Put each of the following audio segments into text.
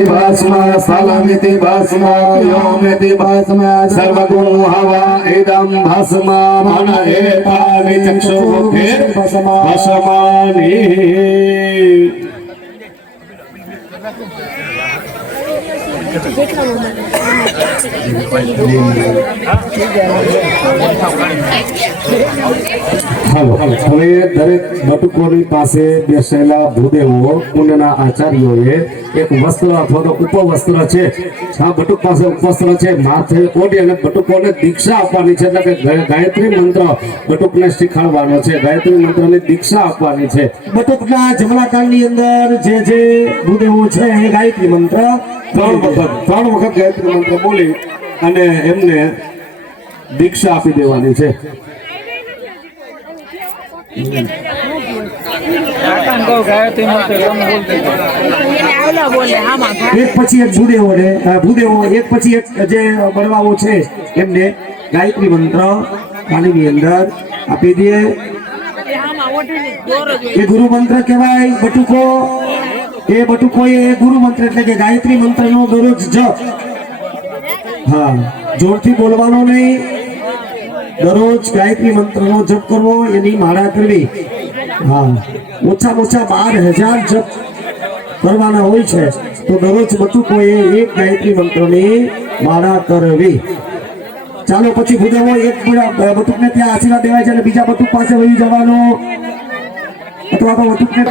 भस्म स्थलमिति भस्म व्योमिति भस्म सर्वगुण हवा इदं भस्म मन एतानि चक्षुर्भस्मानि હવે દરેક બટુકોની પાસે બેસેલા ભૂદેવો કુંડના આચાર્યોએ એક વસ્ત્ર અથવા તો ઉપવસ્ત્ર છે આ બટુક પાસે ઉપવસ્ત્ર છે માથે ઓઢી અને બટુકોને દીક્ષા આપવાની છે એટલે કે ગાયત્રી મંત્ર બટુકને શીખવાડવાનો છે ગાયત્રી મંત્રની દીક્ષા આપવાની છે બટુકના જમણા કાળની અંદર જે ભૂદેવો છે એ ગાયત્રી મંત્ર ત્રણ વખત ગાયત્રી મંત્ર બોલી અને એમને દીક્ષા આપી દેવાની છે એક પછી એક ભૂદેવો એક પછી એક જે બળવાઓ છે એમને ગાયત્રી મંત્ર પાણીની અંદર આપી દે એ ગુરુ મંત્ર કહેવાય બટુકો એ ગુરુ મંત્ર એટલે કે ગાયત્રી મંત્રનો દરરોજ જપ હા જોરથી બોલવાનો નહીં દરરોજ ગાયત્રી મંત્રનો જપ કરવો એની માળા કરવી હા ઓછામાં ઓછા 12,000 જપ કરવાના હોય છે તો દરરોજ બટુકોએ એક ગાયત્રી મંત્રની માળા કરવી ચાલો પછી ભૂદેવો એક બટુકને ત્યાં આશીર્વાદ દેવાય છે અને બીજા બટુક પાસે વહી જવાનો અથવા તો બટુકને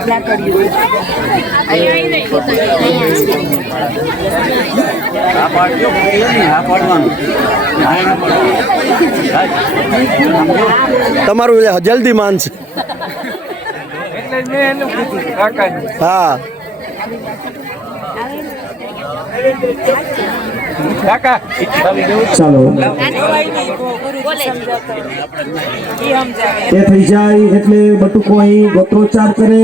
તમારું જલ્દી માનશે હા ચાલો એ થઈ જાય એટલે બટુકો અહીં ગોત્રોચ્ચાર કરે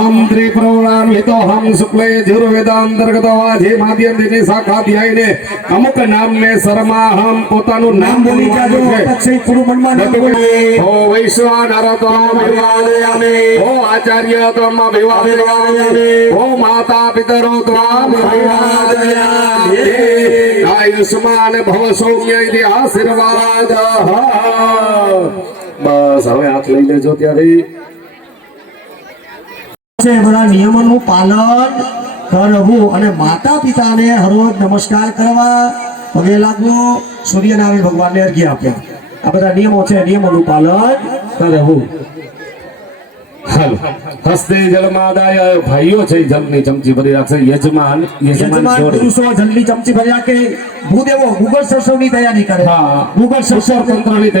हम त्रिपुरान्वितो हम शुक्ले जुर्वेदांतर्गतो वाजे माध्यम दिने शाखाध्यायने अमुक नाम में शर्मा हम પોતાનું નામ બોલી જાજો પછી પૂરું મનમાં નામ બોલી ઓ વૈશ્વાનર તમ વિવાદયામે ઓ આચાર્ય તમ વિવાદયામે ઓ માતા પિતરો તમ વિવાદયામે આયુષ્માન ભવ સૌમ્ય ઇતિ આશીર્વાદ બસ હવે હાથ લઈ લેજો ત્યારે બધા નિયમોનું પાલન કરવું અને માતા પિતાને હરરોજ નમસ્કાર કરવા પગે લાગવું સૂર્યનારાયણ ભગવાનને અર્ઘ્ય આપ્યા આ બધા નિયમો છે નિયમોનું પાલન કરવું હાલ હસ્તે જલમાદાય ભાઈઓ છે જલની ચમચી ભરી રાખશે યજમાન પુરુષો જલની ચમચી ભરી રાખે ભૂદેવો ગુગળ સરસવની તૈયારી કરે હા ગુગળ સરસવ તંત્રની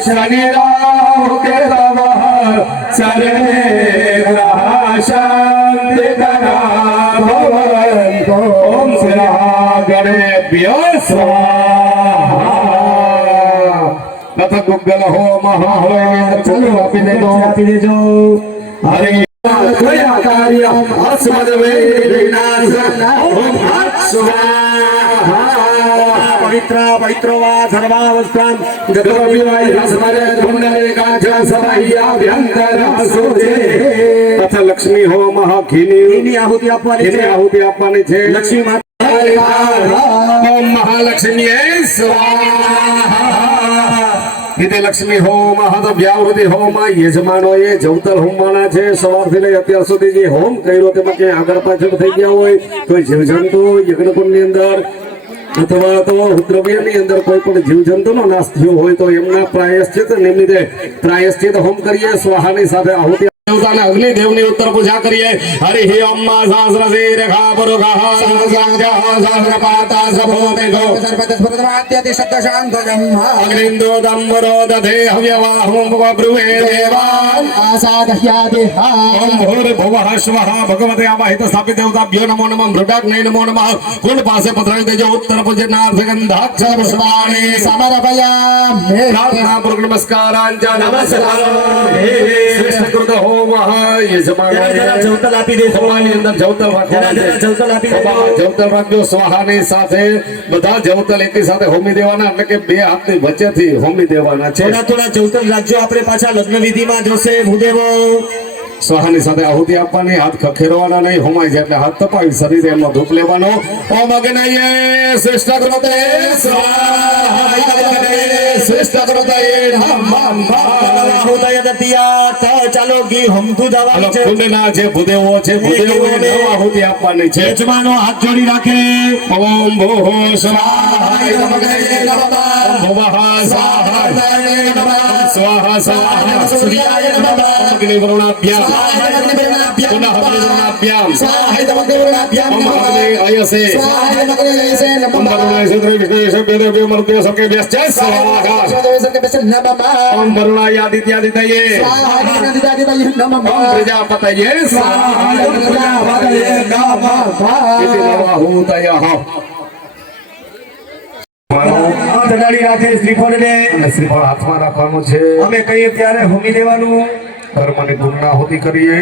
शनि राव के शांति ओम श्री गणेभ्यो स्वाहा तथा गुग्गल होम चलो आपी देजो हरे कार्यम अस्मद्वे ओम स्वाहा पवित्र वा सर्वावस्थान गतोविवाय हस्मरे कुंडले काच सभायाभ्यंतर सोजे तथा लक्ष्मी होम घीनी आहुति આપવાની છે લક્ષ્મી માતા ओम महालक्ष्मी स्वाहा इते लक्ष्मी होम हद व्यावृति होम यजमानो ये जवतल होमवाना छे सवारथी लई અત્યાર સુધી જે હોમ કર્યો તેમાં કે આગળ પાછળ થઈ ગયા હોય કોઈ જીવજંતુ યજ્ઞકુંડની અંદર અથવા તો દ્રવ્યની અંદર કોઈ પણ જીવજંતુનો નાશ થયો હોય તો એમના પ્રાયશ્ચિત નિમિત્તે પ્રાયશ્ચિત હોમ કરીએ સ્વાહાની સાથે આહુતિ देवताने अग्निदेवनी उत्तर पूजा करिए हरि ओम सहस्रशीर्षा पुरुषः सहस्रांगः सहस्रपाता सभोमेघो सर्वतस्परद्वाद्यति शब्दशान्तजम् अग्निन्दोदं वरोदधे हव्यवाहं ब्रुवे देवान् आसादह्यादि ओम भूर्भुवः स्वः भगवते आवाहित स्थापित देवताभ्यो नमो नमः मृडाग्ने नमो नमः कुंड पासे पधरावी देजो उत्तर पूजनार्थ गंधाक्षर पुष्पाणि समर्पयामि प्रार्थना पूर्वक नमस्कारांच नमस्कार कृत हो હોમઃ યજમાનો જરા જવતલ આપી દેજો. હોમાની અંદર જવતલ જરા જવતલ આપી દેજો. હોમામાં જવતલ રાખજો. સ્વાહાની સાથે બધા જવતલ એકી સાથે હોમી દેવાના, એટલે કે બે હાથની વચ્ચેથી હોમી દેવાના છે. થોડા જવતલ રાખજો. આપણે પાછા લગ્ન વિધિમાં જોશે ભૂદેવો. સ્વાહાની સાથે આહુતિ આપવાની, હાથ ખખેરવાના નહીં, હોમાય છે એટલે હાથ તપાવી શરીરે એમનો ધૂપ લેવાનો. ઓમ અગ્નયે શ્રેષ્ઠ કૃતે સ્વાહા, શ્રેષ્ઠ કૃતે નમઃ. આહુતય દત્યાત. ચાલો ઘી હમતું જવાનું છે. કુંડના જે ભૂદેવો છે, ભૂદેવોને આહુતિ આપવાની છે. યજમાનો હાથ જોડી રાખે. ઓમ ભૂઃ સ્વાહા નમઃ ભુવઃ સ્વાહા સ્વાહા સ્વાહા સૂર્યાય નમઃ. અગ્નિવરુણાભ્યામ પુનઃ અગ્નિવરુણાભ્યામ ઓમ અગ્નિ અયસે ઓમ વરુણાય સુદ્રે વિષ્ણુય સભ્યદેવ્યો મરુત્યો સર્કેભ્યશ્ચ સ્વાહા ઓમ વરુણાય આદિત્યાદિતયે ઓમ પ્રજાપતયે સ્વાહા ઇતિ નવાહૂતયઃ. હાથ અડાડી રાખે શ્રીફળને. અને શ્રીફળ હાથમાં રાખવાનું છે. અમે કહીએ ત્યારે હોમી દેવાનું. કર્મની પૂર્ણાહુતિ કરીએ.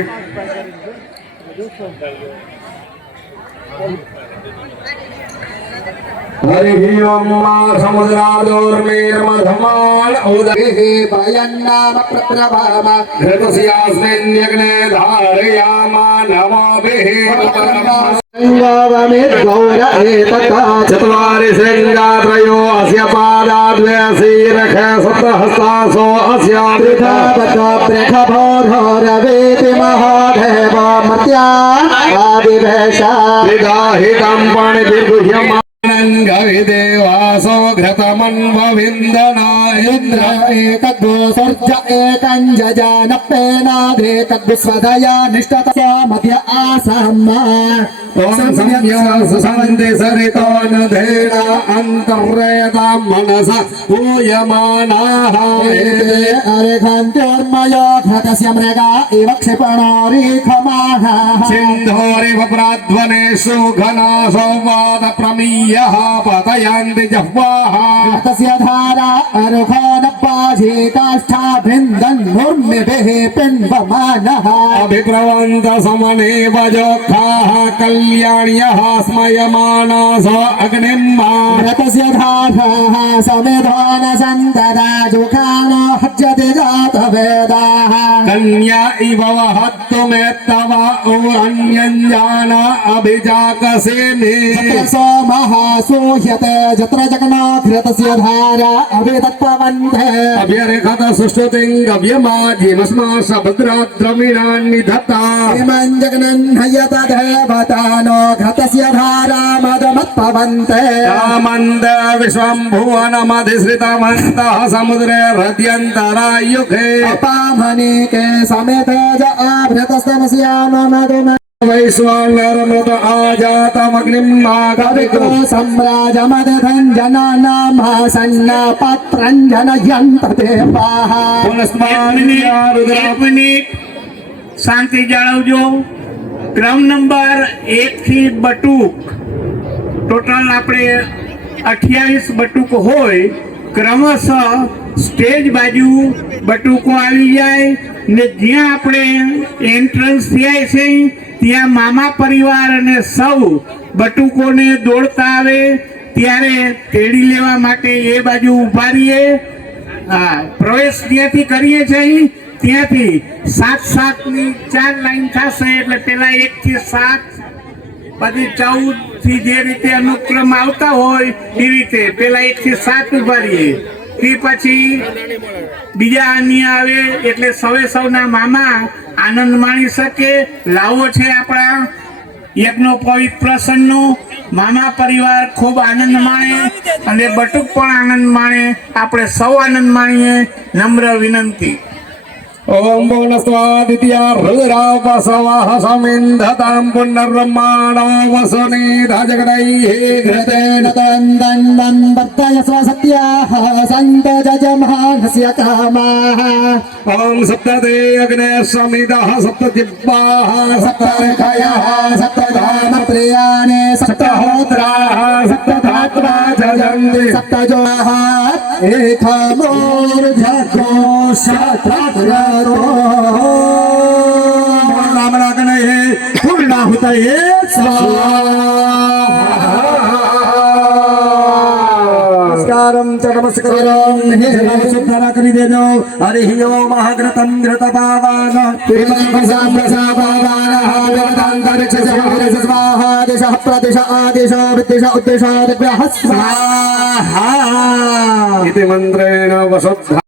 હરિ ઓમ સમુદ્રાદોર્મેર્મધમાન ઉદગે ભયન્નામ પ્રપ્રભામ ઘૃતસ્યાસ્મિन् યજ્ઞે ધારયામા નમોભિઃ ચત્વારિ શૃંગાત્રયો અસ્ય પાદાદ્વે શીરખ સપ્તહસ્તાસો અસ્ય પ્રખભોરવેતિ મહાદેવ મત્યાવિભેષા વિદાહિतं પણિર્ગુહ્યમાનં ગવિદેવાસો ઘૃતમન્વવિन्दનાયુદ્ર એકદ્વો સર્જ એકં જજાનપ્પેનાદેકદ્વિસ્વધયા નિષ્ઠતસ્ય મધ્ય આસમ્મા ઓમ સંન્યાસ સંદે સરિતો નધેના અંતર્યતા મનસ પૂયમાનાઃ અરેખંત્યોર્મયો ઘૃતસ્ય મૃગા એવ ક્ષિપણોરીખમાઃ સિંધોરિવ પ્રાધ્વનેષુ ઘનાસો વાદ પ્રમીયઃ પતયન્તિ જહ્વાઃ ઘૃતસ્ય ધારા અરુખોનપ્પાજે કાષ્ઠા ભૃંદન મુર્મિભિઃ પિન્વમાનઃ અભિપ્રવંત સમને વજોખાઃ કલ્યાણ્યઃ સ્મયમાનાસો અગ્નિમ્મા ઘૃતસ્ય ધારઃ સમેધોન સંતદા જુખાનો હજ્યતે જાતવેદાઃ કન્યા ઇવ વહત્તુમેત્તવ અન્યંજાન અભિજાકસેને સોમઃ સૂહ્યતે જત્ર જગનો ઘૃતસ્ય ધારા અભિતત્પવન્તે અભ્યરેખત સુષ્ટુતિં ગવ્યમાજીમસ્મા સભદ્રાદ્રમિણાન્નિ ધત્તા ઇમં જગનં હયત દેવતાનો ઘૃતસ્ય ધારા મદમત્પવન્તે મંદ વિશ્વંભુવનમધિશ્રિતમन्तઃ સમુદ્રે હૃદ્યંતરાયુગે અપામની કે સમેતે જ આભૃતસ્તમસ્યાનો મધુમે વૈશ્વાનરમૃત આજાતમગ્નિં નાગવિગ્રહ सम्राजमदधञ्जनानां सन्ना पात्रं जनयन्त देवाः એક મિનિટ શાંતિ જાળવજો. ક્રમ નંબર 1 થી બટુક ટોટલ આપણે 28 બટુક હોય. ક્રમશઃ સ્ટેજ બાજુ બટુકો આવી જાય ને જ્યાં આપણે એન્ટ્રન્સ થયા છે ત્યાં મામા પરિવાર અને સૌ બટુકોને દોડતા આવે ત્યારે તેડી લેવા માટે એ બાજુ ઊભા રહીએ. હા, પ્રવેશ ત્યાંથી કરીએ છીએ. ત્યાંથી 7-7ની 4 લાઈન થશે એટલે પેલા 1 થી 7 પછી 14 થી જે રીતે અનુક્રમ આવતા હોય એ રીતે પેલા 1 થી 7 ઉભા રહીએ. તે પછી બીજા અન્ય આવે એટલે સૌના મામા આનંદ માણી શકે. લાવો છે આપણા યજ્ઞ પવિત્ર પ્રસન્નનો. મામા પરિવાર ખૂબ આનંદ માણે અને બટુક પણ આનંદ માણે. આપણે સૌ આનંદ માણીએ. નમ્ર વિનંતી. ઓમ બોનસ્વાદિત્યા રુદ્રાવસવાહ સમિન્ધતાં પુનર્બ્રહ્માણો વસુનિધજગડૈઃ घृतेन तन्दन्नं वर्तयस्व सत्याः सन्तो जजमानस्य कामाः ઓમ સપ્તતે અગ્ને સમિદઃ સપ્તજિહ્વાઃ सप्तर्षयः सप्तधामप्रियाणि સપ્તહોત્રાઃ સપ્તધાત્રા જજન્તિ सप्तजोः एकमूर्धघोषत्ररो पिताये नमस्कारम च नमस्कारम जनाब शुद्धरा करी दे दो हरि ओम महाग्रतम घृत पावन इति मंत्रेण वसुद्धा